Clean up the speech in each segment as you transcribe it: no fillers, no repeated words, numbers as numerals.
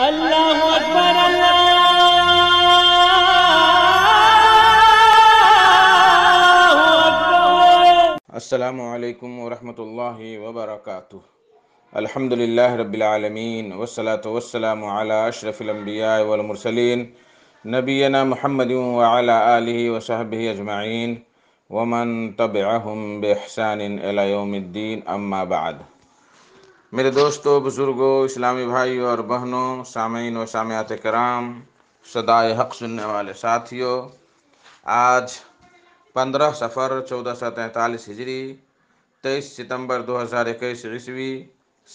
اللہ اکبر اللہ اکبر۔ السلام علیکم ورحمۃ اللہ وبرکاتہ۔ الحمدللہ رب العالمین والصلاة والسلام علی اشرف الانبیاء والمرسلین نبینا محمد وعلی آلہ وصحبہ اجمعین ومن تبعہم بإحسان الی یوم الدین، اما بعد۔ میرے دوستو، بزرگوں، اسلامی بھائیوں اور بہنوں، سامعین و سامعات کرام، صدائے حق سننے والے ساتھیوں، آج 15 صفر 1443 ہجری، 23 ستمبر 2021 عیسوی،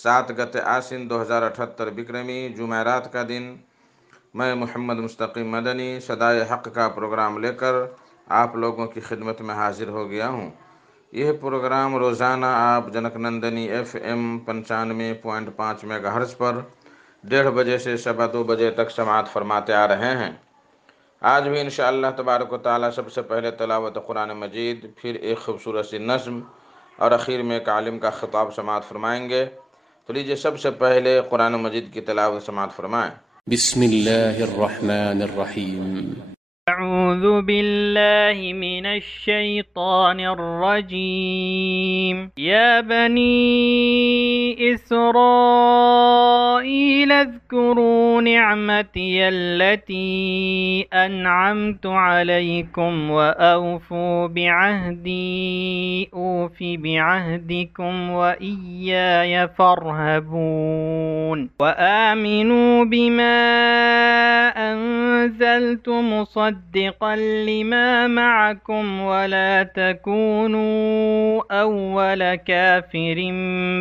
7 گت آسن 2078 بکرمی، جمعرات کا دن، میں محمد مستقیم مدنی صدائے حق کا پروگرام لے کر آپ لوگوں کی خدمت میں حاضر ہو گیا ہوں۔ یہ پروگرام روزانہ آپ junk Nandini FM 95.5 mega hertz پر 1:30 بجے سے 2:15 بجے تک سماعت فرماتے آ رہے ہیں۔ آج بھی انشاءاللہ تبارک و تعالی سب سے پہلے تلاوت قرآن مجید، پھر ایک خوبصورت سی نظم اور اخیر میں ایک عالم کا خطاب سماعت فرمائیں گے۔ تو لیجیے سب سے پہلے قرآن مجید کی تلاوت سماعت فرمائیں۔ بسم اللہ الرحمن الرحیم۔ اعوذ باللہ من الشیطان الرجیم۔ یا بنی اسرائیل اذکروا نعمتی التي انعمت علیکم واوفوا بعہدی اوف بعہدکم وإیای فارہبون وآمنوا بما انزلت مصدقا لما معكم ولا تكونوا أول كافر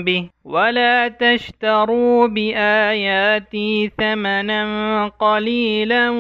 به ولا تشتروا بآياتي ثمنا قليلا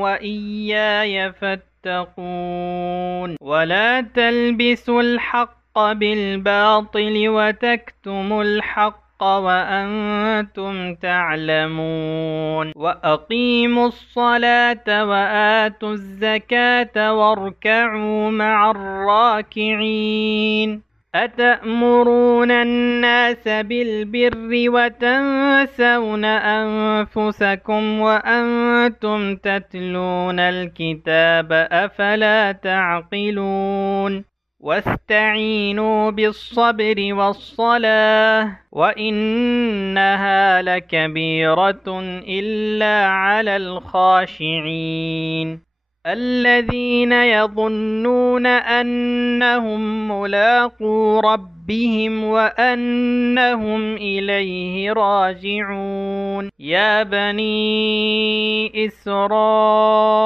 وإياي فاتقون ولا تلبسوا الحق بالباطل وتكتموا الحق وأنتم تعلمون وأقيموا الصلاة وآتوا الزكاة واركعوا مع الراكعين أتأمرون الناس بالبر وتنسون أنفسكم وأنتم تتلون الكتاب أفلا تعقلون واستعينوا بالصبر والصلاة وإنها لكبيرة إلا على الخاشعين الذين يظنون أنهم ملاقو ربهم وأنهم إليه راجعون يا بني إسرائيل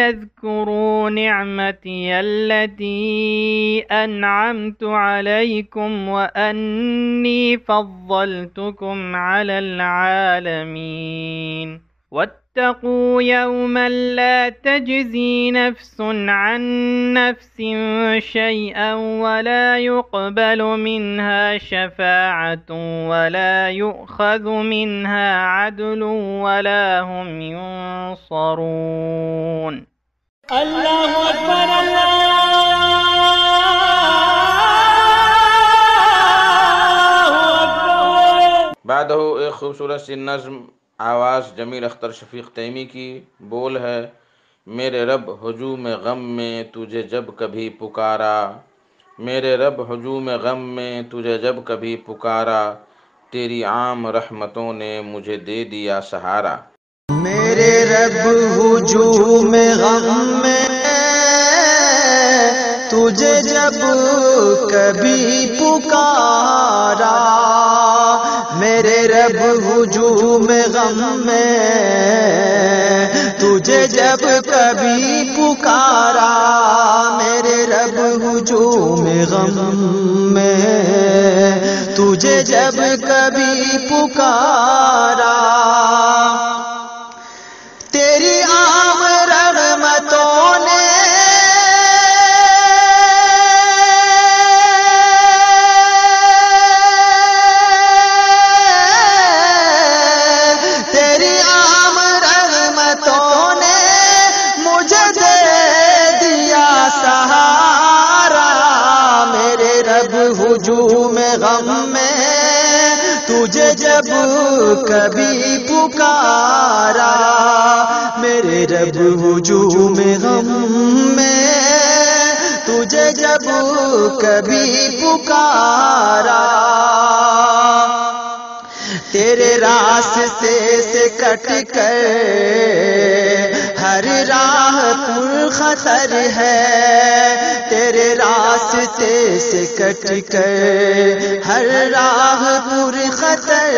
اذكروا نعمتي التي أنعمت عليكم وأني فضلتكم على العالمين واتقوا يوما لا تجزي نفس عن نفس شيئا ولا يقبل منها شفاعة ولا يؤخذ منها عدل ولا هم ينصرون۔ اللہ اکبر اللہ اکبر۔ بعدہ ایک خوبصورت سی نظم، آواز جمیل اختر شفیق تیمی کی، بول ہے: میرے رب ہجوم غم میں تجھے جب کبھی پکارا، میرے رب ہجوم غم میں تجھے جب کبھی پکارا، تیری عام رحمتوں نے مجھے دے دیا سہارا۔ میرے رب ہجوم غم میں تجھے جب کبھی پکارا، میرے رب ہجوم غم میں تجھے جب کبھی پکارا، میرے رب ہجوم غم میں تجھے جب کبھی پکارا، تیری عام رحمتوں نے ہجوم غم میں تجھے جب کبھی پکارا میرے رب ہجوم غم میں تجھے جب کبھی پکارا تیرے راستے سے کٹ کر ہر راہ پر خطر ہے تیرے راستے سے کٹ کر ہر راہ پر خطر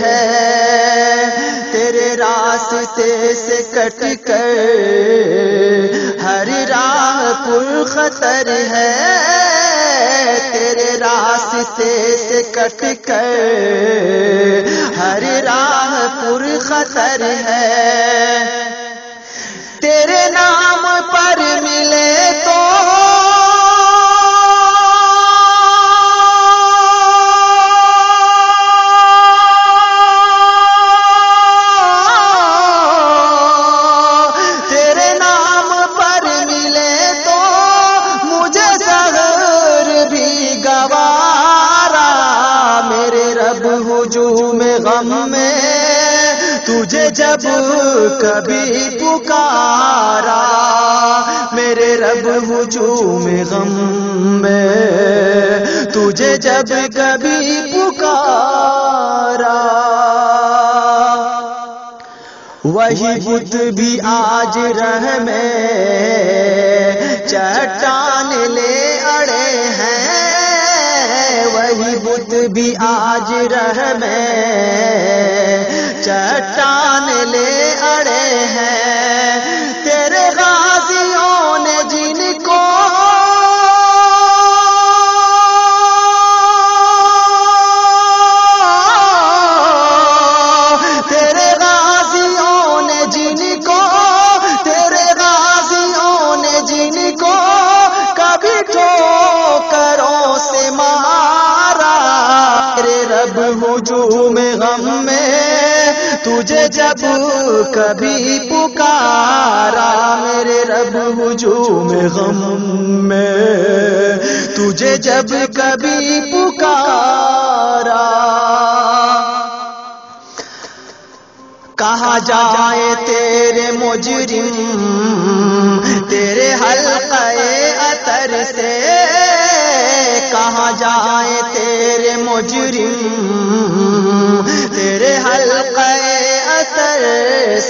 ہے تیرے راستے سے کٹ کر ہر راہ پر خطر ہے تیرے راستے سے کٹ کر ہر راہ پر خطر ہے تیرے نام پر ملے تو تیرے نام پر ملے تو مجھے زہر بھی گوارا میرے رب ہجوم غم میں تجھے جب کبھی پکارا میرے رب ہجوم غم میں تجھے جب کبھی پکارا وہی بت بھی آج رہ میں چٹان لے اڑے ہیں وہی بت بھی آج رہ میں چٹان لے اڑے ہیں تیرے غازیوں نے جن کو تیرے غازیوں نے جن کو تیرے غازیوں نے جن کو کبھی ٹھوکروں سے مارا میرے رب ہجوم غم میں تجھے جب کبھی پکارا میرے رب ہجوم غم میں تجھے جب کبھی پکارا کہاں جائے تیرے مجرم تیرے حلقے عطر سے کہاں جائے تیرے مجرم تیرے حلقے عطر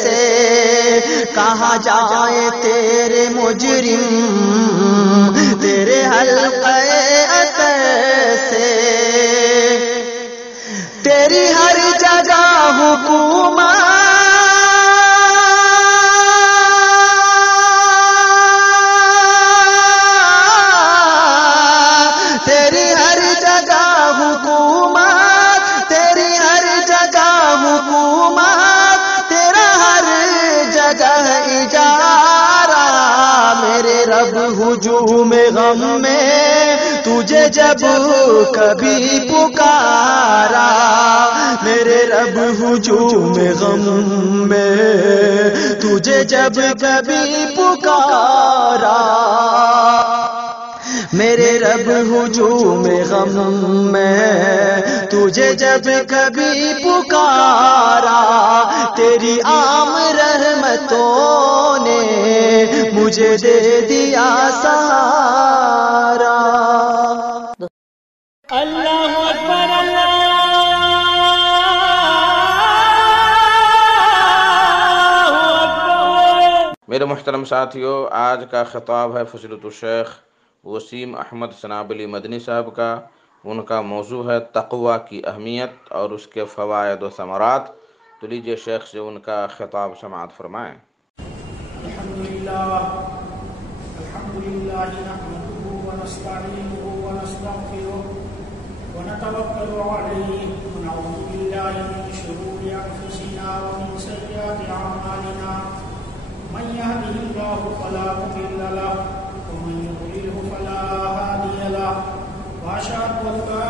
سے کہاں جائے تیرے مجرم تیرے حلقے عطر سے تیری ہر جگہ حکومت تیری ہر جگہ حکومت تیری ہر جگہ حکومت تیرا ہر جگہ اجارہ میرے رب ہجوم غم میں تجھے جب کبھی پکارا میرے رب ہجوم غم میں تجھے جب کبھی پکارا میرے رب ہجوم غم میں تجھے جب کبھی پکارا تیری عام رحمتوں نے مجھے دے دیا سہارا اللہ اکبر اللہ اکبر میرے محترم ساتھیوں، آج کا خطاب ہے فضیلۃ الشیخ وسیم احمد سنابلی مدنی صاحب کا۔ ان کا موضوع ہے تقوی کی اہمیت اور اس کے فوائد و ثمرات۔ تو لیجئے شیخ سے ان کا خطاب سماعت فرمائیں۔ الحمدللہ نحمده ونستعینه ونستغفره ونتوکل علیہ ونعوذ باللہ من شرور انفسنا ومن سیئات اعمالنا من يهده الله فلا مضل له ومن يضلله فلا هادي له واشهد ان لا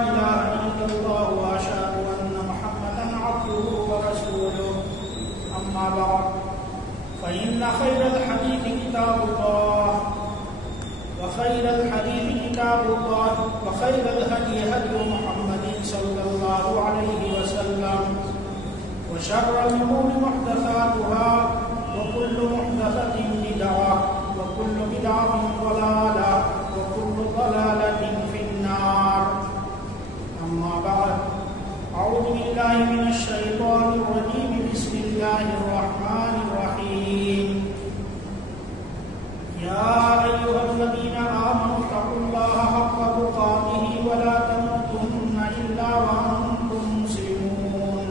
اله الا الله واشهد ان محمدا عبده ورسوله اما بعد فان خير الحديث كتاب الله وخير الحديث كتاب الله وخير الهدي هدي محمد صلى الله عليه وسلم وشر الأمور محدثاتها وكل محدثة بدعة وكل بدعة ضلالة وكل ضلالة في النار. أما بعد، أعوذ بالله من الشيطان الرجيم. بسم الله الرحمن الرحيم. يا أيها الذين آمنوا اتقوا الله حق تقاته ولا تموتن إلا وأنتم مسلمون.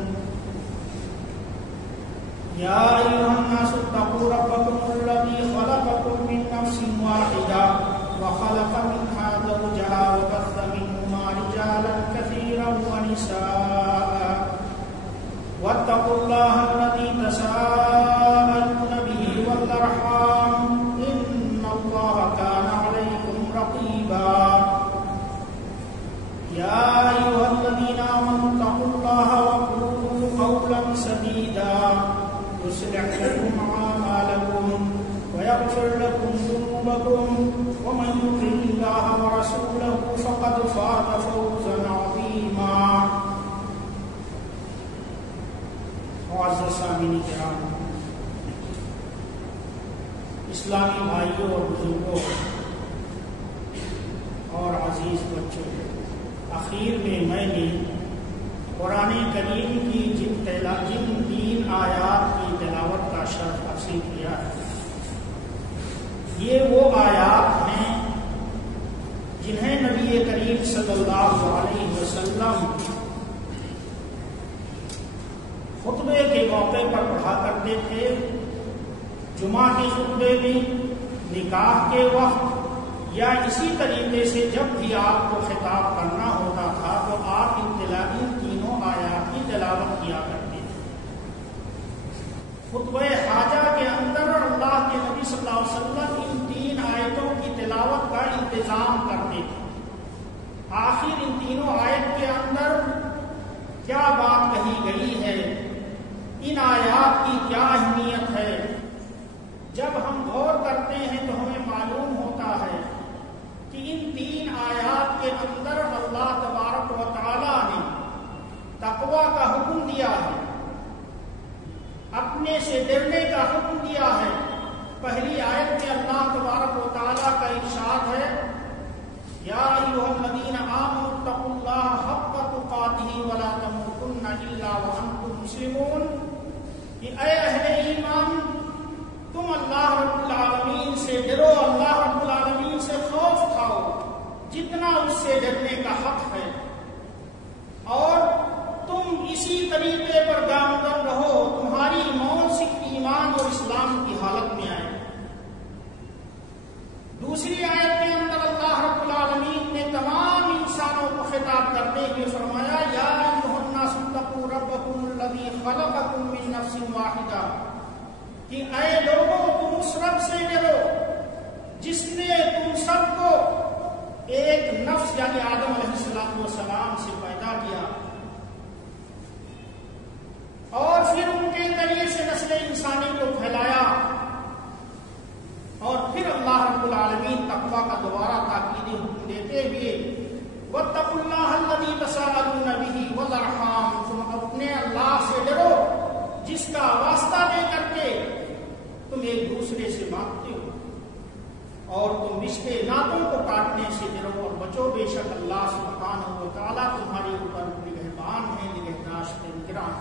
يا أيها الناس اتقوا ربكم الذي خلقكم من نفس واحدة وخلق منها زوجها وبث منهما رجالا كثيرا ونساء واتقوا الله الذي تساءلون به والأرحام إن الله كان عليكم رقيبا. يا أيها الذين آمنوا اتقوا الله وقولوا قولا سديدا يصلح لكم أعمالكم ويغفر لكم ذنوبكم ومن يطع الله ورسوله فقد فاز فوزا عظيما. معزز سامعین کرام، اسلامی بھائیوں اور بزرگوں اور عزیز بچوں، اخیر میں میں نے قرآن کریم کی جن 3 آیات کی تلاوت کا شرف حاصل کیا ہے، یہ وہ آیات ہیں جنہیں نبی کریم صلی اللہ علیہ وسلم خطبے کے موقع پر پڑھا کرتے تھے، جمعہ کے خطبے میں، نکاح کے وقت، یا اسی طریقے سے جب بھی آپ کو خطاب کرنا ہوتا تھا تو آپ ان تینوں آیات کی تلاوت کیا کرتے تھے. خطبہ حاجہ کے اندر اللہ کے نبی صلی اللہ علیہ وسلم ان 3 آیتوں کی تلاوت کا انتظام کرتے تھے. آخر ان تینوں آیت کے اندر کیا بات کہی گئی ہے، ان آیات کی کیا اہمیت ہے، جب ہم غور کرتے ہیں تو ہمیں معلوم ہوتا ہے کہ ان 3 آیات کے اندر اللہ تبارک و تعالی نے تقوی کا حکم دیا ہے، اپنے سے ڈرنے کا حکم دیا ہے. پہلی آیت میں اللہ تبارک و تعالی کا ارشاد ہے، یا ایھا الذین آمنوا اتقوا اللہ حق تقاتہ ولا تموتن الا وانتم مسلمون، کہ اے اہل ایمان، تم اللہ رب العالمین سے ڈرو، اللہ رب العالمین سے خوف کھاؤ جتنا اس سے ڈرنے کا حق ہے، اور تم اسی طریقے پر گامزن رہو، تمہاری موت صرف ایمان اور اسلام کی حالت میں آئے. دوسری آیت کے اندر اللہ رب العالمین نے تمام انسانوں کو خطاب کرتے ہوئے فرمایا، یا ایھا الناس اتقوا ربکم الذی خلقکم من نفس واحدہ، کہ اے لوگوں تم اس رب سے ڈرو جس نے تم سب کو ایک نفس یعنی آدم علیہ السلام سے پیدا کیا، اور پھر ان کے ذریعے سے نسل انسانی کو پھیلایا، اور پھر اللہ رب العالمین تقوی کا دوبارہ تاکید حکم دیتے ہوئے، واتقوا اللہ الذی تساءلون بہ والارحام، تم اپنے اللہ سے ڈرو جس کا واسطہ دے کر کے تم ایک دوسرے سے مانگتے ہو، اور تم رشتے ناتوں کو کاٹنے سے ڈرو اور بچو، بے شک اللہ سبحانہ و تعالیٰ تمہارے اوپر نگہبان ہے، نگہداشت نگراں.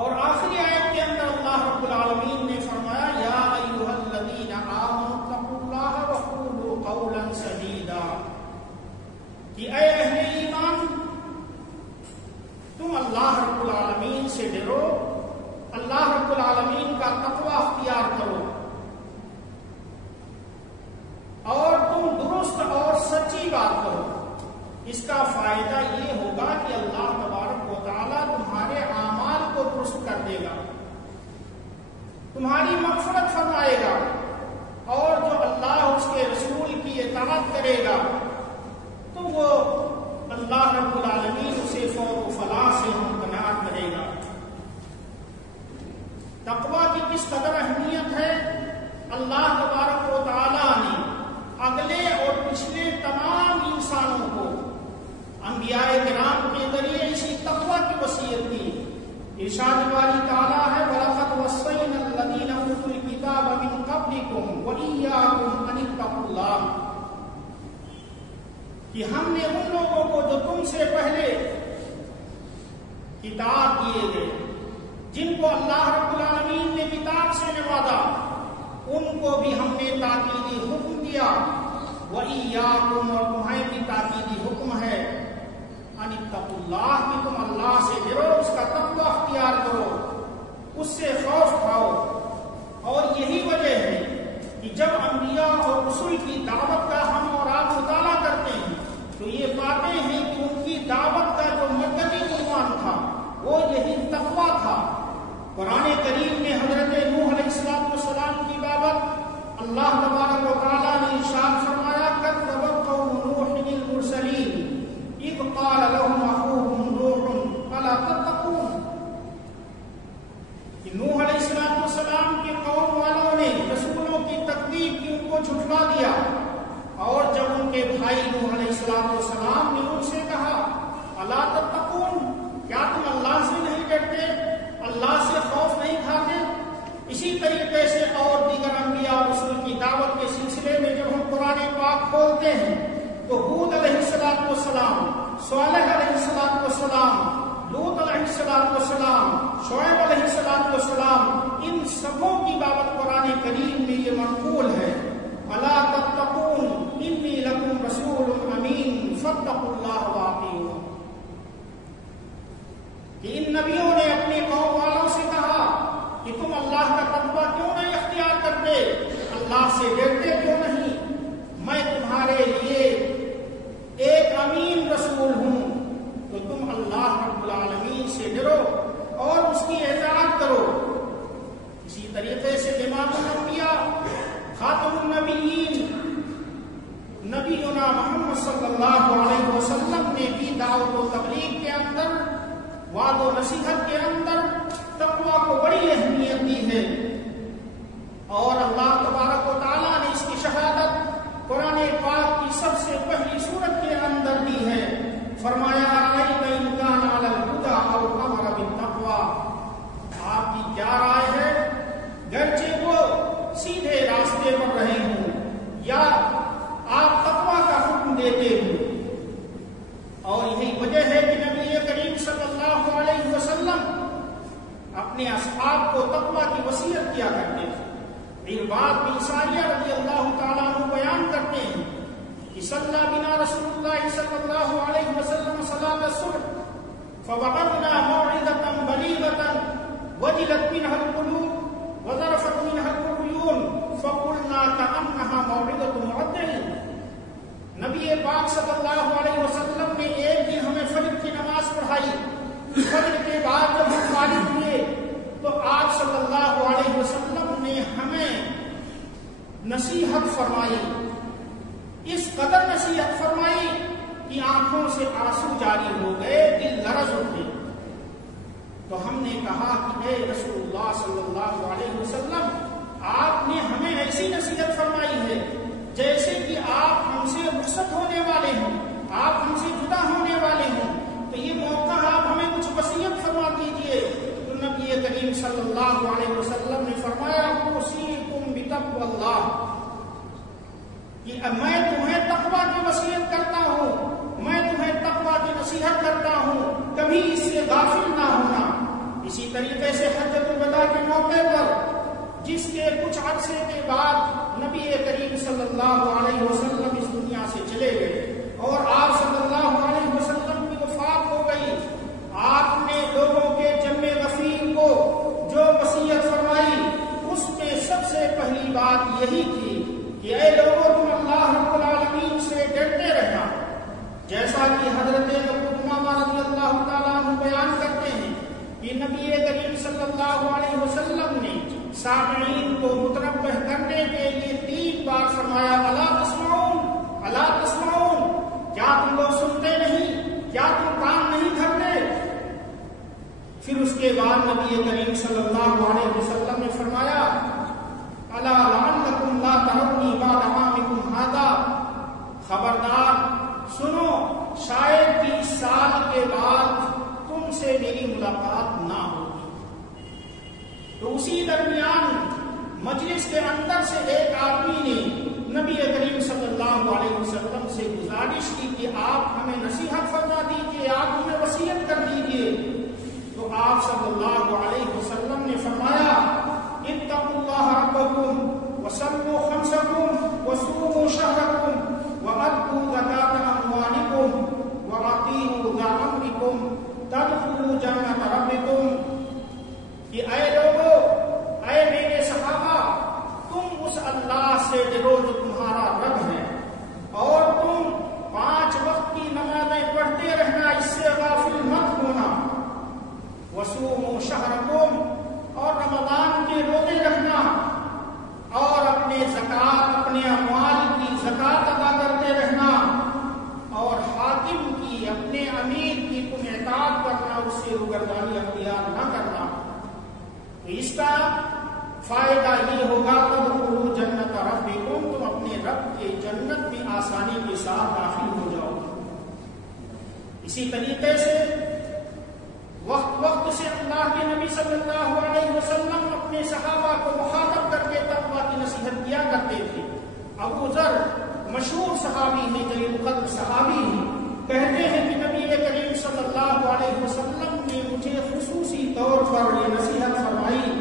اور آخری آیت کے اندر اللہ رب العالمین نے فرمایا، یا ایھا الذین آمنوا اتقوا اللہ وقولوا قولا سدیدا، کہ اے اہل ایمان، تم اللہ رب العالمین سے ڈرو، اللہ رب العالمین کا تقوی اختیار کرو، اور تم درست اور سچی بات کرو. اس کا فائدہ یہ ہوگا کہ اللہ تبارک و تعالیٰ تمہارے اعمال کو درست کر دے گا، تمہاری مغفرت فرمائے گا، اور جو اللہ اس کے رسول کی اطاعت کرے گا تو وہ اللہ رب العالمین اسے فوز و فلاح سے ہمکنار کرے گا. تقوی کی کس قدر اہمیت ہے، اللہ تبارک و تعالیٰ نے اگلے اور پچھلے تمام انسانوں کو انبیاء کرام کے ذریعے اسی تقوی کی وسیلہ ارشاد باری تعالیٰ ہے وَلَقَدْ وَصَّيْنَا الَّذِينَ أُوتُوا الْكِتَابَ مِنْ قَبْلِكُمْ وَإِيَّاكُمْ أَنِ اتَّقُوا اللَّهَ، کہ ہم نے ان لوگوں کو جو تم سے پہلے کتاب دیے گئے، جن کو اللہ رب العالمین نے کتاب سے نوازا، ان کو بھی ہم نے تاکیدی حکم دیا، وَإِيَّاكُمْ، اور تمہیں بھی تاکیدی حکم ہے، ان اتقوا اللہ، کہ تم اللہ سے ڈرو، اس کا تقوی اختیار کرو، اس سے خوف کھاؤ۔ اور یہی وجہ ہے کہ جب انبیاء اور رسول کی دعوت کا ہم اور آپ مطالعہ کرتے ہیں تو یہ پاتے ہیں کہ ان کی دعوت کا جو مرکزی عنوان تھا وہ یہی تقوی تھا۔ قرآن کریم میں حضرت نوح علیہ السلام کی بابت اللہ تبارک و تعالیٰ نے ارشاد فرمایا کذب قوم نوح المرسلین اذ قال لهم اخوهم نوح الا تتقون، کہ نوح علیہ السلام کے قوم والوں نے رسولوں کی تکذیب کی، ان کو جھٹلا دیا، اور جب ان کے بھائی نوح علیہ السلام نے ان سے کہا الا تتقون، کیا تم اللہ سے نہیں ڈرتے، اللہ سے خوف نہیں کھاتے؟ اسی طریقے سے اور دیگر انبیاء اور رسول کی دعوت کے سلسلے میں جب ہم قرآن پاک کھولتے ہیں تو ہود علیہ السلام، صالح علیہ السلام، لوط علیہ السلام، شعیب علیہ السلام، ان سبوں کی بابت قرآن کریم میں یہ منقول ہے الا تتقون انی لکم رسول امین فاتقوا اللہ واطیعون، کہ ان نبیوں نے اپنے قوم والوں سے کہا کہ تم اللہ کا تقوی کیوں نہیں اختیار کرتے، اللہ سے ڈرتے کیوں نہیں، میں تمہارے لیے ایک امین رسول ہوں، تو تم اللہ رب العالمین سے ڈرو اور اس کی اطاعت کرو۔ اسی طریقے سے امام الانبیاء خاتم النبیین نبینا محمد صلی اللہ علیہ وسلم نے بھی دعوت و تبلیغ کے اندر، وعد و نصیحت کے اندر تقوی کو بڑی اہمیت دی ہے، اور اللہ تبارک و تعالیٰ نے اس کی شہادت قرآن پاک کی سب سے پہلی سورت کے اندر دی ہے، فرمایا ارأیت ان کان علی الہدی او امر بالتقوی، آپ کی کیا رائے ہے گرچہ وہ سیدھے راستے پر رہے ہوں یا آپ تقوی کا حکم دیتے ہوں۔ اور یہی وجہ ہے کہ نبی کریم صلی اللہ علیہ وسلم اپنے اصحاب کو تقوی کی وصیت کیا کرتے تھے۔ عرباض بن ساریہ رضی اللہ تعالیٰ عنہ بیان کرتے ہیں کہ صلی بنا رسول اللہ صلی اللہ علیہ وسلم صلاۃ الصبح فوقفنا موعظة بلیغة وجلت منها القلوب وذرفت منها العیون فقلنا كأنها موعظة مودع، نبی پاک صلی اللہ علیہ وسلم نے ایک دن ہمیں فجر کی نماز پڑھائی، فجر کے بعد جب ہم فارغ ہوئے تو آپ صلی اللہ علیہ وسلم نے ہمیں نصیحت فرمائی، اس قدر نصیحت فرمائی کہ آنکھوں سے آنسو جاری ہو گئے، دل لرز اٹھے۔ تو ہم نے کہا کہ اے رسول اللہ صلی اللہ علیہ وسلم، آپ نے ہمیں ایسی نصیحت فرمائی ہے جیسے کہ آپ ہم سے رخصت ہونے والے ہوں، آپ ہم سے جدا ہونے والے ہوں، تو یہ موقع آپ ہمیں کچھ وصیت فرما دیجیے۔ تو نبی کریم صلی اللہ علیہ وسلم نے فرمایا اوصیکم بتقوی اللہ، کہ میں تمہیں تقوی کی وصیت کرتا ہوں، میں تمہیں تقوی کی نصیحت کرتا ہوں، کبھی اس سے غافل نہ ہونا۔ اسی طریقے سے حجۃ الوداع کے موقع پر جس کے کچھ عرصے کے بعد نبی کریم صلی اللہ علیہ وسلم اس دنیا سے چلے گئے اور آپ صلی اللہ علیہ وسلم کی وفات ہو گئی، آپ نے لوگوں کے جمع غفیر کو جو وصیت فرمائی اس میں سب سے پہلی بات یہی تھی کہ اے لوگوں تم اللہ رب العالمین سے ڈرتے رہنا، جیسا کہ حضرت ابو امامہ رضی اللہ تعالیٰ عنہ بیان کرتے ہیں کہ نبی کریم صلی اللہ علیہ وسلم نے سامعین کو متنبہ کرنے کے لیے 3 بار فرمایا الا تسمعون، الا تسمعون، کیا تم لوگ سنتے نہیں، کیا تم کام نہیں کرتے؟ پھر اس کے بعد نبی کریم صلی اللہ علیہ وسلم نے فرمایا الا لعلکم لا ترونی بعد عامکم ھذا، خبردار سنو شاید کہ اس سال کے بعد تم سے میری ملاقات نہ ہوگی۔ تو اسی درمیان مجلس کے اندر سے ایک آدمی نے نبی کریم صلی اللہ علیہ وسلم سے گزارش کی کہ آپ ہمیں نصیحت فرما دیجیے، آپ ہمیں وصیت کر دیجیے۔ تو آپ صلی اللہ علیہ وسلم نے فرمایا اتقوا اللہ ربکم وصلوا خمسکم وصوموا شہرکم وآتوا زکاة اموالکم وأطیعوا ذا امرکم تدخلوا جنۃ ربکم، کہ اے لوگو، اے میرے صحابہ، تم اس اللہ سے ڈرو جو تمہارا رب ہے، اور تم 5 وقت کی نمازیں پڑھتے رہنا، اس سے غافل مت ہونا۔ وصوموا شہرکم، اور رمضان کے روزے رکھنا، اور اپنے زکوٰۃ، اپنے اموال کی زکوٰۃ ادا کرتے رہنا، اور حاکم کی، اپنے امیر کی تم اطاعت کرنا، اس سے روگردانی اختیار نہ کرنا۔ تو اس کا فائدہ یہ ہوگا تدخلوا جنۃ ربکم، تم اپنے رب کے جنت میں آسانی کے ساتھ داخل ہو جاؤ گے۔ اسی طریقے سے وقت سے اللہ کے نبی صلی اللہ علیہ وسلم اپنے صحابہ کو مخاطب کر کے تقویٰ کی نصیحت کیا کرتے تھے۔ ابو ذر مشہور صحابی ہیں، جلیل القدر صحابی ہیں، کہتے ہیں کہ نبی کریم صلی اللہ علیہ وسلم نے مجھے خصوصی طور پر یہ نصیحت فرمائی،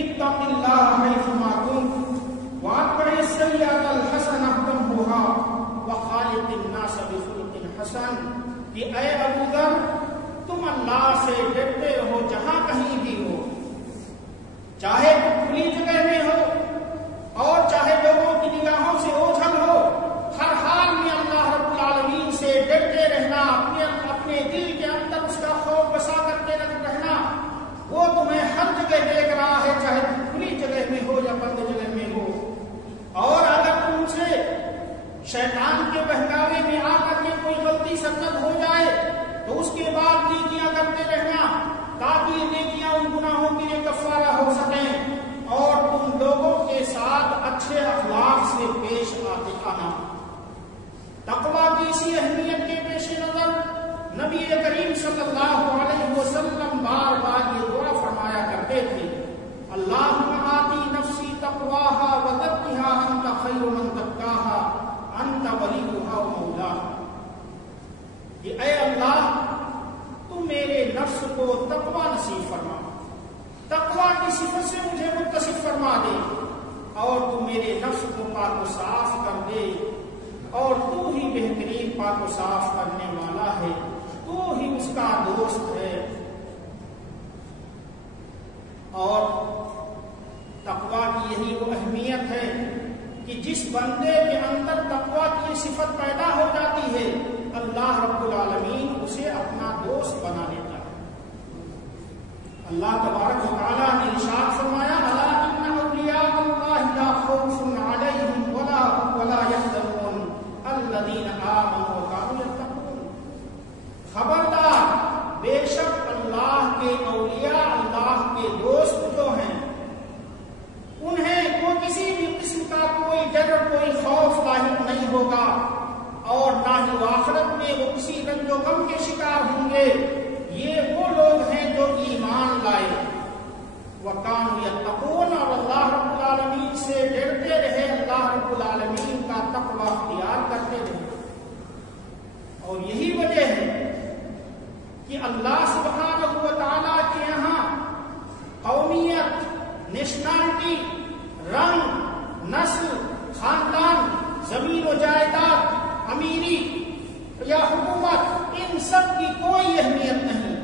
اتق اللہ حیثما کنت واتبع السیئۃ الحسنۃ تمحها وخالق الناس بخلق حسن، کہ اے ابو ذر، تم اللہ سے ڈرتے رہو جہاں کہیں بھی ہو، چاہے کھلی جگہ میں ہو اور چاہے لوگوں کی نگاہوں سے اوجھل ہو، ہر حال میں اللہ رب العالمین سے ڈرتے رہنا، اپنے دل کے اندر اس کا خوف بسا کر کے رہنا۔ وہ تمہیں ہر جگہ دیکھ رہا ہے، چاہے کھلی جگہ میں ہو یا بند جگہ میں ہو، اور اگر تم سے شیطان کے بہکاوے میں آ کر کے کوئی غلطی سرزد ہو جائے تو اس کے بعد نیکیاں کرتے رہنا، تاکہ نیکیاں ان گناہوں کے لیے کفارہ ہو سکیں، اور تم لوگوں کے ساتھ اچھے اخلاق سے پیش آنا۔ تقویٰ کی اسی اہمیت کے پیش نظر نبی کریم صلی اللہ علیہ وسلم بار بار یہ دعا فرمایا کرتے تھے، اللہم آتی نفسی تقواہا وزکھا انت خیر من زکاہا انت ولیہا ومولاہا، کہ اے اللہ، تم میرے نفس کو تقویٰ نصیب فرما، تقویٰ کی صفت سے مجھے متصف فرما دے، اور تو میرے نفس کو پاک و صاف کر دے، اور تو ہی بہترین پاک و صاف کرنے والا ہے، تو ہی اس کا دوست ہے۔ اور تقویٰ کی یہی وہ اہمیت ہے کہ جس بندے کے اندر تقویٰ کی صفت پیدا ہو جاتی ہے، اللہ رب العالمین اسے اپنا دوست بنا لیتا ہے۔ اللہ تبارک و تعالیٰ نے ارشاد فرمایا، الا ان اولیاء اللہ لا خوف علیہم ولا یحزنون الذین آمنوا وکانوا یتقون، خبردار، بے شک اللہ کے اولیاء، اللہ کے دوست جو ہیں، انہیں کوئی کسی بھی قسم کا کوئی ڈر، کوئی خوف لاحق نہیں ہوگا، اور نہ ہی آخرت میں وہ کسی رنج و غم کے شکار ہوں گے۔ یہ وہ لوگ ہیں جو ایمان لائے، وَكَانُوا يَتَّقُونَ، اور اللہ رب العالمین سے ڈرتے رہے، اللہ رب العالمین کا تقویٰ اختیار کرتے رہے۔ اور یہی وجہ ہے کہ اللہ سبحانہ و تعالیٰ کے یہاں قومیت، نیشنلٹی، رنگ، نسل، خاندان، زمین و جائیداد، امیری یا حکومت، ان سب کی کوئی اہمیت نہیں۔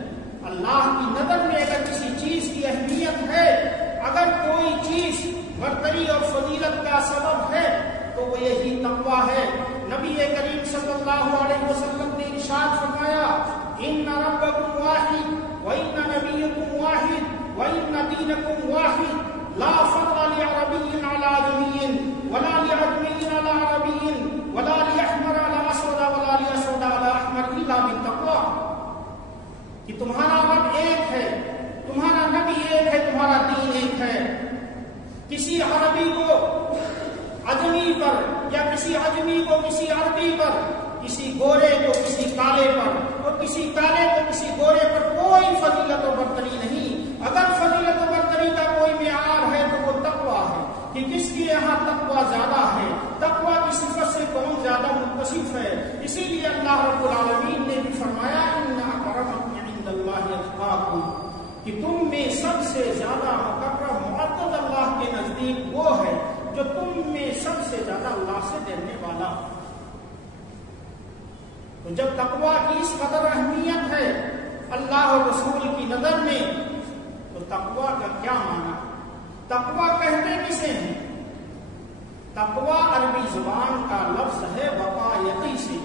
اللہ کی نظر میں اگر کسی چیز کی اہمیت ہے، اگر کوئی چیز برتری اور فضیلت کا سبب ہے، تو وہ یہی تقویٰ ہے۔ نبی کریم صلی اللہ علیہ وسلم نے ارشاد فرمایا، ان ربکم واحد وان نبیکم واحد وان دینکم واحد، لا فضل لعربی علی عجمی ولا لعجمی علی عربی ولا لأحمر علی اسود ولا لأسود علی احمر الا بالتقویٰ، کہ تمہارا رب ایک ہے، تمہارا نبی ایک ہے، تمہارا دین ایک ہے۔ کسی عربی کو عجمی پر، یا کسی عجمی کو کسی عربی پر، کسی گورے کو کسی کالے پر، اور کسی کالے کو کسی گورے پر کوئی فضیلت و برتری نہیں۔ اگر فضیلت و برتری کا کوئی اتقاکم، کہ تم میں سب سے زیادہ مقرب معزز اللہ کے نزدیک وہ ہے جو تم میں سب سے زیادہ اللہ سے ڈرنے والا ہو۔ تو جب تقویٰ کی اس قدر اہمیت ہے اللہ اور رسول کی نظر میں، تو تقویٰ کا کیا معنی؟ تقویٰ کہتے کسے ہیں؟ تقویٰ عربی زبان کا لفظ ہے وقایتی سے،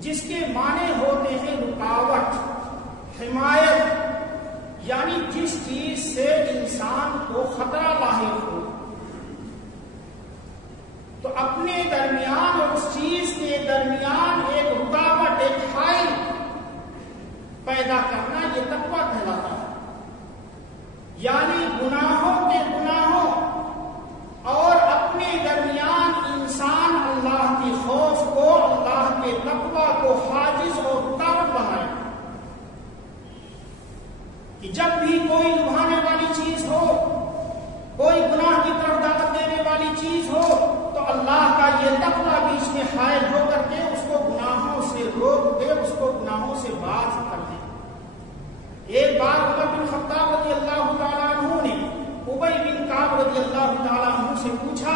جس کے معنی ہوتے ہیں رکاوٹ، حمایت، یعنی جس چیز سے انسان کو خطرہ لاحق ہو، تو اپنے درمیان اور اس چیز کے درمیان ایک رکاوٹ، ایک حائل پیدا کرنا، یہ تقویٰ کہلاتا ہے۔ یعنی گناہوں کے گناہوں اور اپنے درمیان انسان اللہ کے خوف کو، اللہ کے تقویٰ کو حاجز اور رکاوٹ بنائے، کہ جب بھی کوئی لبھانے والی چیز ہو، کوئی گناہ کی طرف دعوت دینے والی چیز ہو، تو اللہ کا یہ تقویٰ بیچ میں حائل ہو کر کے اس کو گناہوں سے روک دے، اس کو گناہوں سے باز کر دے۔ ایک بار عمر بن خطاب رضی اللہ تعالیٰ عنہ نے ابی بن کعب رضی اللہ تعالیٰ عنہ سے پوچھا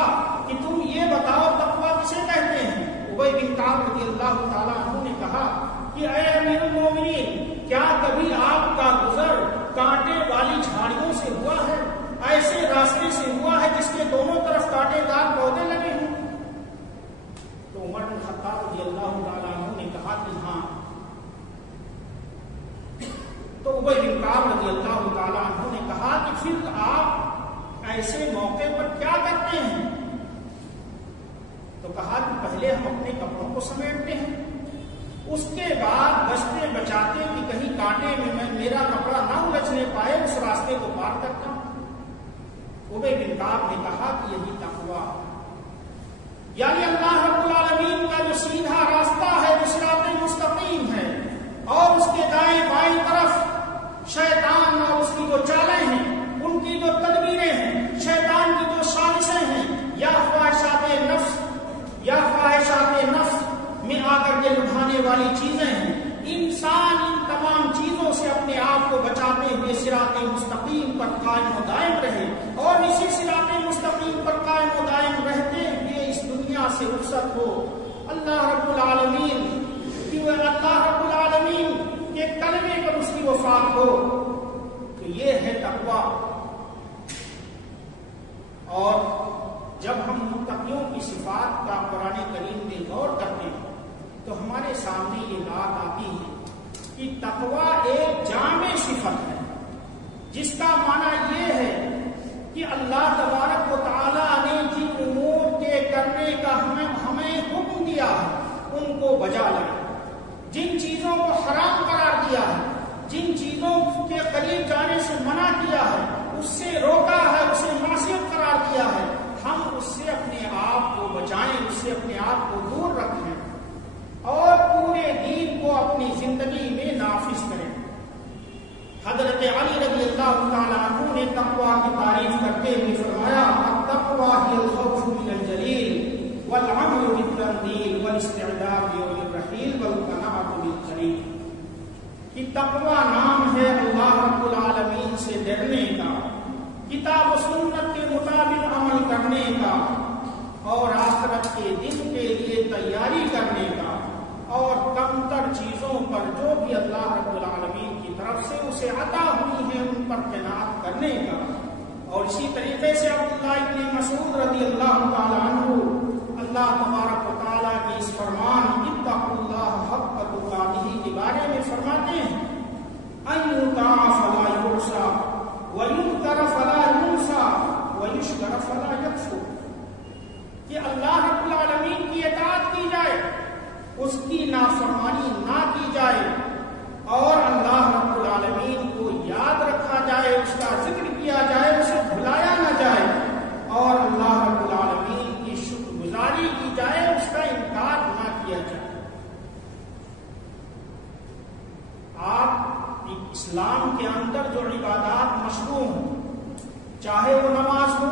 کہ تم یہ بتاؤ تقویٰ کسے کہتے ہیں؟ ابی بن کعب رضی اللہ تعالیٰ عنہ نے کہا کہ اے امیر المومنین، کیا کبھی آپ کا گزر کانٹے والی جھاڑیوں سے ہوا ہے؟ ایسے راستے سے ہوا ہے جس کے دونوں طرف کانٹے دار پودے لگے ہوں؟ تو عمر بن خطاب رضی اللہ تعالیٰ عنہ نے کہا کہ ہاں۔ تو ابی بن کعب رضی اللہ تعالیٰ عنہ نے کہا کہ پھر آپ ایسے موقع پر کیا کرتے ہیں؟ تو کہا کہ پہلے ہم اپنے کپڑوں کو سمیٹتے ہیں، اس کے بعد بچتے بچاتے کہ کہیں کانٹے میں میرا کپڑا نہ الجھنے پائے، اس راستے کو پار کرتا ہوں۔ ابی بن کعب نے کہا کہ یہی تقویٰ، یعنی اللہ رب العالمین کا جو سیدھا راستہ ہے، جو صراط مستقیم ہے، اور اس کے دائیں بائیں طرف شیطان اور اس کی جو چالیں ہیں، ان کی جو تدبیریں ہیں، شیطان کی جو سازشیں ہیں، یا خواہشات نفس میں آ کر کے لبھانے والی چیزیں ہیں، انسان ان تمام چیزوں سے اپنے آپ کو بچاتے ہوئے صراط مستقیم پر قائم و دائم رہے، اور اسی صراط مستقیم پر قائم و دائم رہتے ہوئے اس دنیا سے رخصت ہو، اللہ رب العالمین کے کلمے پر اس کی وفات ہو۔ تو یہ ہے تقویٰ۔ اور جب ہم متقیوں کی صفات کا قرآن کریم میں غور کرتے ہیں تو ہمارے سامنے یہ بات آتی ہے کہ تقویٰ ایک جامع صفت ہے، جس کا معنی یہ ہے کہ اللہ تبارک و تعالیٰ نے جن امور کے کرنے کا ہمیں حکم دیا ہے ان کو بجا لائے، جن چیزوں کو حرام قرار دیا ہے، جن چیزوں کے قریب جانے سے منع کیا ہے، اس سے روکا ہے، اسے معصیت قرار دیا ہے، ہم اس سے اپنے آپ کو بچائیں، اس سے اپنے آپ کو دور رکھیں اور پورے دین کو اپنی زندگی میں نافذ کریں۔ حضرت علی رضی اللہ تعالیٰ عنہ نے تقویٰ کی تعریف کرتے ہوئے فرمایا التقویٰ ہی الخوف من الجلیل والعمل بالتنزیل والاستعداد یوم الرحیل والقناعۃ بالقلیل، کہ تقویٰ نام ہے اللہ رب العالمین سے ڈرنے کا، کتاب و سنت کے مطابق عمل کرنے کا، اور آخرت کے دن کے لیے تیاری کرنے کا، اور کم تر چیزوں پر جو بھی اللہ رب العالمین کی طرف سے اسے عطا ہوئی ہیں ان پر قناعت کرنے کا۔ اور اسی طریقے سے عبداللہ ابن مسعود رضی اللہ تعالیٰ عنہ اللہ تبارک و تعالیٰ کی اس فرمان اتقوا اللہ حق تقاتہ کے بارے میں فرماتے ہیں ان یطاع فلا یعصى وَيُذْكَرَ فَلَا يُنْسَى وَيُشْكَرَ فَلَا يَكْفُرُ، کہ اللہ رب العالمین کی اطاعت کی جائے، اس کی نافرمانی نہ کی جائے، اور اللہ رب العالمین کو یاد رکھا جائے، اس کا ذکر کیا جائے، اسے بھلایا نہ جائے، اور اللہ رب العالمین کی شکر گزاری کی جائے، اس کا انکار نہ کیا جائے۔ آپ اسلام کے اندر جو عبادات مشروع ہوں، چاہے وہ نماز ہو،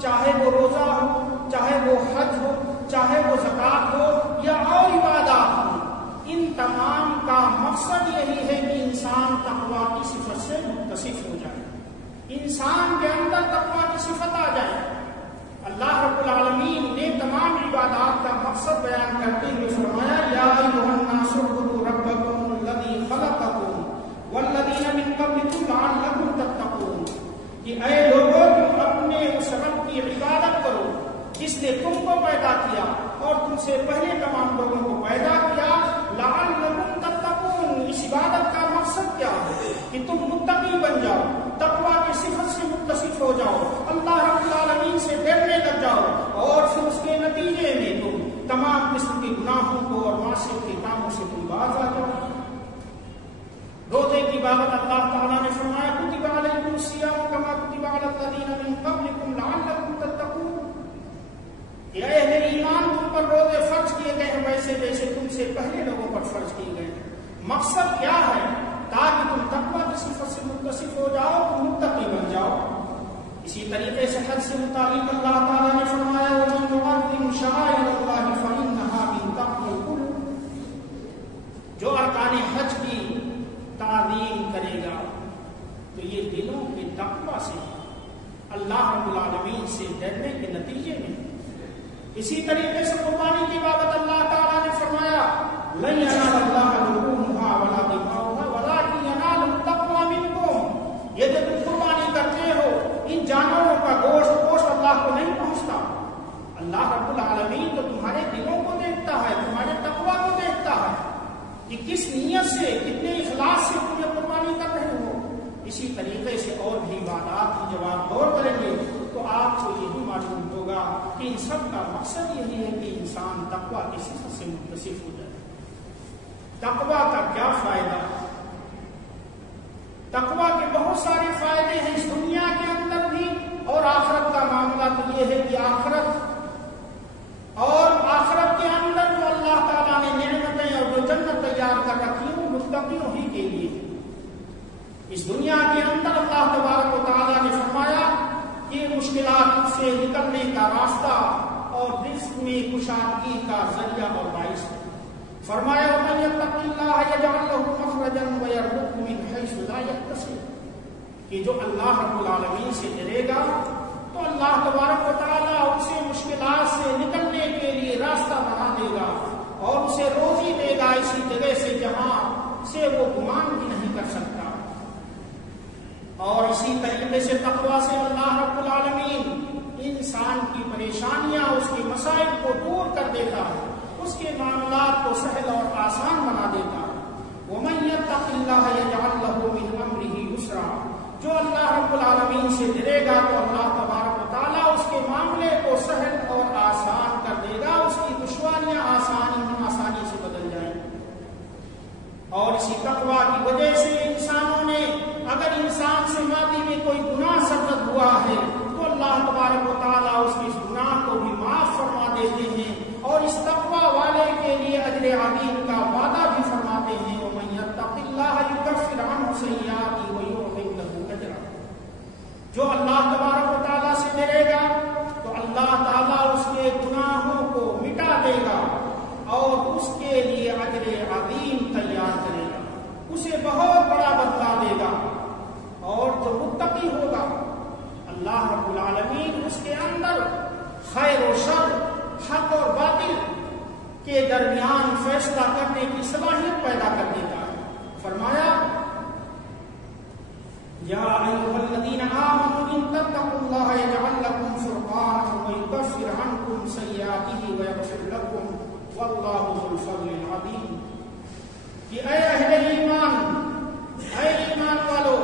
چاہے وہ روزہ ہو، چاہے وہ حج ہو، چاہے وہ زکات ہو یا اور عبادات ہوں، ان تمام کا مقصد یہی ہے کہ انسان تقویٰ کی صفت سے متصف ہو جائے، انسان کے اندر تقویٰ کی صفت آ جائے۔ اللہ رب العالمین نے تمام عبادات کا مقصد بیان کرتے ہوئے فرمایا یا ایھا الناس اعبدوا ربکم الذی خلقکم والذین من قبلکم لعلکم تتقون، کہ اے لوگوں تم اپنے اس رب کی عبادت کرو جس نے تم کو پیدا کیا اور تم سے پہلے تمام لوگوں کو پیدا کیا، لعلکم تتقون۔ اس عبادت کا مقصد کیا ہے؟ کہ تم متقی بن جاؤ، تقویٰ کی صفت سے متصف ہو جاؤ، اللہ رب العالمین سے ڈرنے لگ جاؤ، اور پھر اس کے نتیجے میں تم تمام قسم کے گناہوں کو اور معصیت کے کاموں سے تم باز آ جاؤ۔ روزے کی بابت اللہ تعالیٰ نے فرمایا کتب علیکم الصیام کما کتب علی الذین من قبلکم لعلکم تتقون، کہ اے اہل ایمان تم پر روزے فرض کیے گئے ہیں ویسے جیسے تم سے پہلے لوگوں پر فرض کیے گئے ہیں۔ مقصد کیا ہے؟ تاکہ تم تقویٰ کی صفت سے متصف ہو جاؤ، تم متقی بن جاؤ۔ اسی طریقے سے حج سے متعلق اللہ تعالیٰ نے فرمایا وَمَن يُعَظِّمْ شَعَائِرَ اللَّهِ فَإِنَّهَا مِن تَقْوَى الْقُلُوبِ، جو ارکان حج کی تعظیم کرے گا تو یہ دلوں کے تقویٰ سے، اللہ رب العالمین سے ڈرنے کے نتیجے میں۔ اسی طریقے سے قربانی کی بابت اللہ تعالیٰ نے فرمایا لَن يَنَالَ اللَّهَ لُحُومُهَا وَلَا دِمَاؤُهَا وَلَٰكِن يَنَالُهُ التَّقْوَىٰ مِنكُمْ، یہ جو تم قربانی کرتے ہو ان جانوروں کا گوشت اللہ کو نہیں پہنچتا، اللہ رب العالمین تو تمہارے دلوں کو دیکھتا ہے، تمہارے تقویٰ کو دیکھتا ہے کہ کس نیت سے، کتنے اخلاص سے تم یہ قربانی کر رہے ہو۔ اسی طریقے سے اور بھی عبادات کی جب آپ غور کریں گے تو آپ کو یہی معلوم ہوگا کہ ان سب کا مقصد یہی ہے کہ انسان تقویٰ کی صفت سے متصف ہو جائے۔ تقویٰ کا کیا فائدہ؟ تقویٰ کے بہت سارے فائدے ہیں اس دنیا کے اندر بھی، اور آخرت کا معاملہ تو یہ ہے کہ آخرت کے اندر جو اللہ تعالیٰ نے نعمتیں اور جو جنت تیار کر رکھی ہیں وہ متقیوں ہی کے لیے۔ اس دنیا کے اندر اللہ تبارک و تعالیٰ نے فرمایا کہ مشکلات سے نکلنے کا راستہ اور رزق میں کشادگی کا ذریعہ اور باعث ہے۔ فرمایا وَمَن يَتَّقِ اللَّهَ يَجْعَل لَّهُ مَخْرَجًا وَيَرْزُقْهُ مِنْ حَيْثُ لَا يَحْتَسِبُ، کہ جو اللہ رب العالمین سے ڈرے گا تو اللہ تبارک و تعالیٰ اسے مشکلات سے نکلنے کے لیے راستہ بنا دے گا اور اسے روزی دے گا اسی جگہ سے جہاں سے وہ گمان بھی نہیں کر سکتا۔ اور اسی طریقے سے تقویٰ سے اللہ رب العالمین انسان کی پریشانیاں، اس کے مسائل کو دور کر دیتا ہے، اس کے معاملات کو سہل اور آسان بنا دیتا ہے۔ وَمَن يَتَّقِ اللَّهَ يَجْعَل لَّهُ مِنْ أَمْرِهِ يُسْرًا، جو اللہ رب العالمین سے ڈرے گا تو اللہ تبارک و تعالیٰ اس کے معاملے کو سہل اور آسان کر دے گا، اس کی دشواریاں آسانی سے بدل جائیں گی۔ اور اسی تقویٰ کی وجہ سے انسانوں نے، اگر انسان سے ماضی میں کوئی گناہ سرزد ہوا ہے تو اللہ تبارک و تعالیٰ اس کے اس گناہ کو بھی معاف فرما دیتے ہیں، اور اس تقویٰ والے کے لیے اجر عظیم کا وعدہ بھی فرماتے ہیں وَمَن يَتَّقِ اللَّهَ يُكَفِّرْ عَنْهُ سَيِّئَاتِهِ وَيُعْظِمْ لَهُ أَجْرًا، جو اللہ تبارک و تعالیٰ سے ڈرے گا تو اللہ تعالیٰ اس کے گناہوں کو مٹا دے گا اور اس کے لیے اجر عظیم تیار کرے گا، اسے بہت بڑا بدلہ دے گا۔ اور جو متقی ہوگا اللہ رب العالمین اس کے اندر خیر و شر، حق اور باطل کے درمیان فیصلہ کرنے کی صلاحیت پیدا کر دیتا ہے۔ فرمایا یا ایھا الذین آمنوا ان تتقوا اللہ یجعل لکم فرقانا ویکفر عنکم سیئاتکم ویغفر لکم واللہ ذو الفضل العظیم، کہ اے اہل ایمان، اے ایمان والو،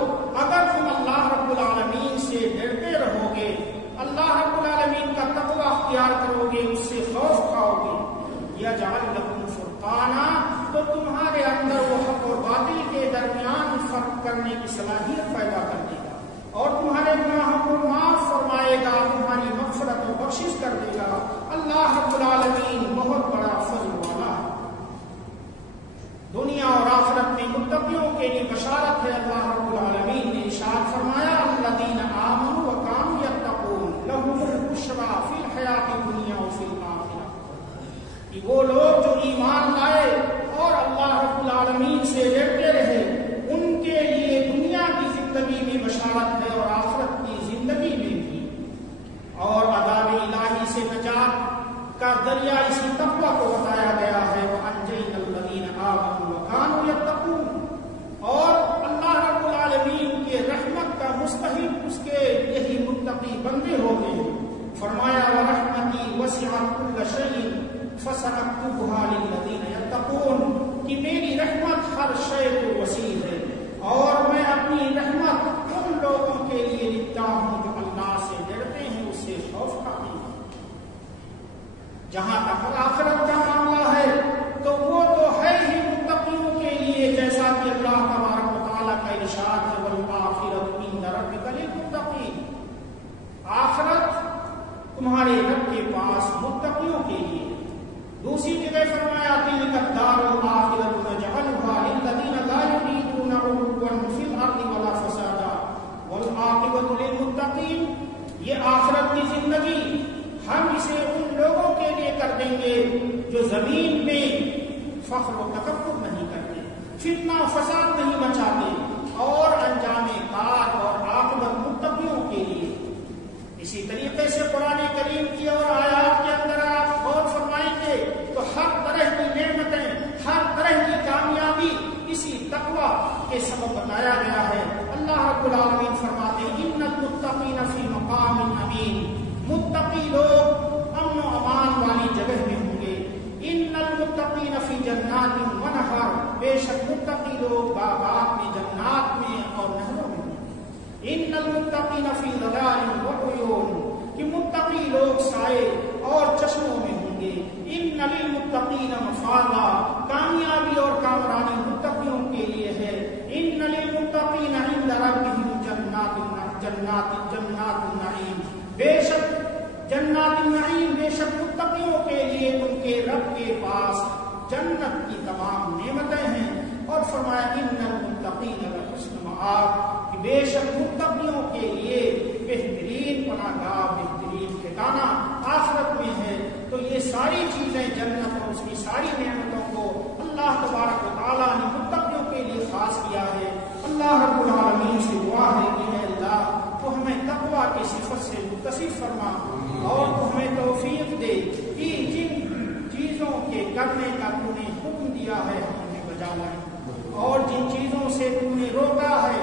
اگر تم اللہ رب العالمین سے ڈرتے رہو گے، اللہ رب العالمین کا تقویٰ اختیار کرو گے، اس سے خوف کھاؤ گے، یجعل لکم فرقانا، تو تمہارے اندر وہ حق اور باطل کے درمیان فرق کرنے کی صلاحیت پیدا کر دے گا، اور تمہارے گناہوں کو معاف فرمائے گا، تمہاری مغفرت و بخشش کر دے گا۔ اللہ رب العالمین بہت بڑا فضل والا ہے۔ دنیا اور آخرت میں متقیوں کے لیے بشارت ہے۔ اللہ رب العالمین نے ارشاد فرمایا الذین آمنوا وکانوا یتقون لهم البشریٰ فی الحیاۃ الدنیا وفی الآخرہ، کہ وہ لوگ جو ایمان لائے اور اللہ العالمین سے ڈرتے رہے ان کے لیے دنیا کی زندگی میں بشارت ہے اور آخرت کی زندگی میں بھی، اور عذاب الہی سے نجات کا ذریعہ اسی تقویٰ کو بتایا گیا ہے، وَأَنجَيْنَا الَّذِينَ آمَنُوا وَكَانُوا يَتَّقُونَ، اور اللہ رب العالمین کے رحمت کا مستحق اس کے یہی متقی بندے ہو گئے۔ فرمایا وَرَحْمَتِي وَسِعَتْ كُلَّ شَيْءٍ فَسَأَكْتُبُهَا لِلَّذِينَ يَتَّقُونَ، کہ میری رحمت ہر شے کو وسیع ہے اور میں اپنی رحمت ان لوگوں کے لیے لکھتا ہوں جو اللہ سے ڈرتے ہیں، اس سے خوف کھاتے ہیں۔ جہاں تک آخرت کا معاملہ ہے تو وہ تو ہے ہی متقیوں کے لیے، جیسا کہ اللہ تبارک و تعالیٰ کا ارشاد ہے وَالْآخِرَةُ عِندَ رَبِّكَ لِلْمُتَّقِينَ، آخرت تمہارے رب کے پاس متقیوں کے لیے۔ دوسری جگہ فرمایا تِلْكَ الدَّارُ الْآخِرَةُ نَجْعَلُهَا لِلَّذِينَ لَا يُرِيدُونَ عُلُوًّا فِي الْأَرْضِ وَلَا فَسَادًا وَالْعَاقِبَةُ لِلْمُتَّقِينَ، یہ آخرت کی زندگی ہم اسے ان لوگوں کے لیے کر دیں گے جو زمین میں فخر و تکبر نہیں کرتے، فتنہ و فساد نہیں مچاتے، اور انجام کار اور عاقبت متقیوں کے لیے۔ اسی طریقے سے قرآن کریم کی اور آیات کے اندر آپ غور فرمائیں گے تو ہر طرح کی نعمتیں، ہر طرح کی کامیابی اسی تقویٰ کے سبب بتایا گیا ہے۔ اللہ رب العالمین فرماتے ہیں ان المتقین فی مقام امین، متقی لوگ امن و امان والی جگہ میں ہوں گے۔ ان المتقین فی جنات و نہر، بے شک متقی لوگ باغات میں، جنات میں اور نہروں میں ہوں گے۔ ان المتقین فی ظلال و عیون، کہ متقی لوگ سائے اور چشموں میں ہوں گے۔ ان للمتقین مفازا، کامیابی اور کامرانی متقیوں کے لیے ہے۔ ان للمتقین عند ربہم جنات النعیم، بے شک جنات النعیم، بے شک متقیوں کے لیے ان کے رب کے پاس جنت کی تمام نعمتیں ہیں۔ اور فرمایا ان المتقین لحسن مآب، کہ بے شک متقیوں کے لیے بہترین پناہ گاہ، بہترین ٹھکانہ آخرت میں ہے۔ تو یہ ساری چیزیں، جنت اور اس کی ساری نعمتوں کو اللہ تبارک و تعالیٰ نے متقیوں کے لیے خاص کیا ہے۔ اللہ رب العالمین سے دعا ہے کہ اے اللہ تو ہمیں تقویٰ کی صفت سے متصف فرما، اور تو ہمیں توفیق دے کہ جن چیزوں کے کرنے کا تو نے حکم دیا ہے ہم انہیں بجا لائیں، اور جن چیزوں سے تو نے روکا ہے